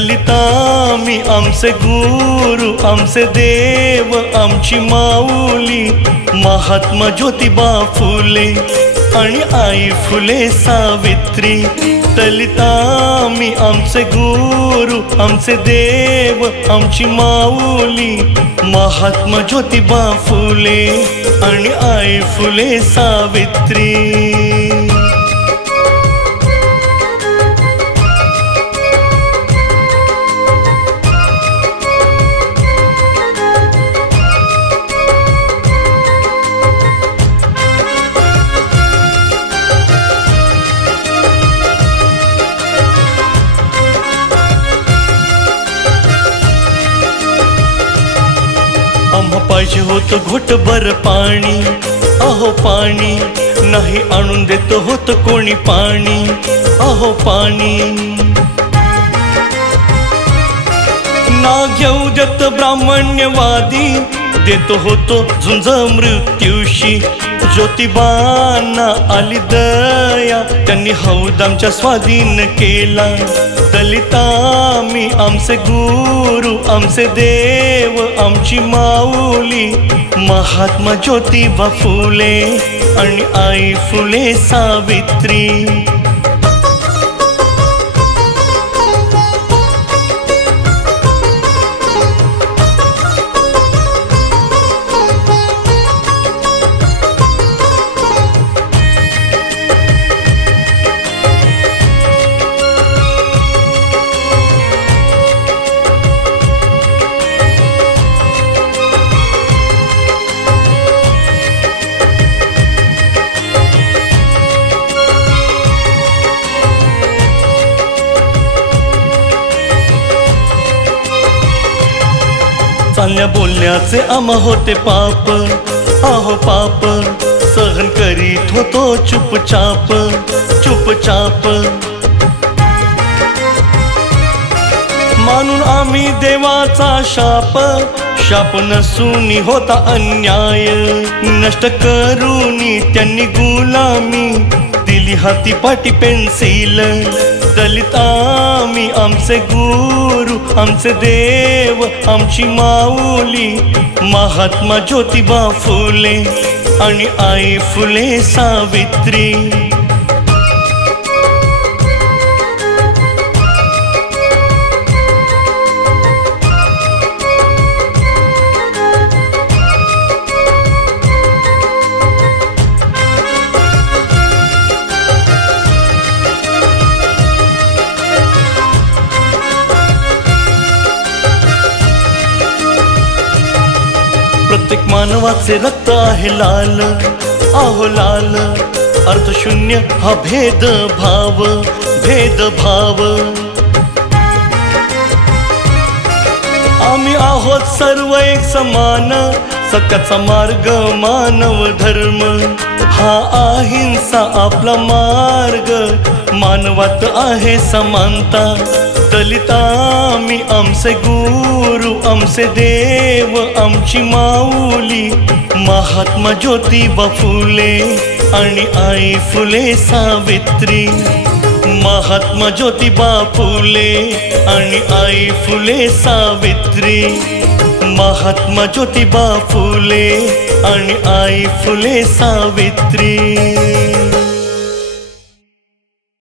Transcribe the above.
दलितामी आमचे गुरु आमचे देव आमची माऊली महात्मा ज्योतिबा फुले आणि आई फुले सावित्री। दलितामी आमचे गुरु आमचे देव आमची माऊली महात्मा ज्योतिबा फुले आणि आई फुले सावित्री। आम्हा पाहिजे होतं घोटभर पाणी, अहो पाणी नाही आणून देत होतं कोणी पाणी, अहो पाणी ना घेऊ देत ब्राह्मण्यवादी देतो होतो झुंज मृत्यूशी। ज्योतिबांना आली दया त्यांनी हौद आमच्या स्वाधीन केला। दलितामी आमचे गुरु आमचे देव आमची माऊली महात्मा ज्योतिबा फुले आणि आई फुले सावित्री। चालण्या बोलण्याचे आम्हा होते पाप, अहो पाप सहन करीत होतो चुपचाप चुपचाप। मानून आम्ही देवाचा शाप, शाप नसून होता अन्याय। नष्ट करूनी त्यांनी गुलामी दिली हाती पाटी पेन्सिल। दलितामी आमचे गुरु आमचे देव आमची माऊली महात्मा ज्योतिबा फुले आणि आई फुले सावित्री। प्रत्येक मानवाचे रक्त आहे लाल, अहो लाल अर्थशून्य हा भेदभाव भेदभाव। आम्ही आहोत सर्व एक समान सत्याचा मार्ग मानव धर्म हा अहिंसा आपला मार्ग मानवात आहे समानता। दलितामी आमचे गुरु आमचे देव आमची माऊली महात्मा ज्योतिबा फुले आणि आई फुले सावित्री। महात्मा ज्योतिबा फुले आणि आई फुले सावित्री। महात्मा ज्योतिबा फुले आणि आई फुले सावित्री।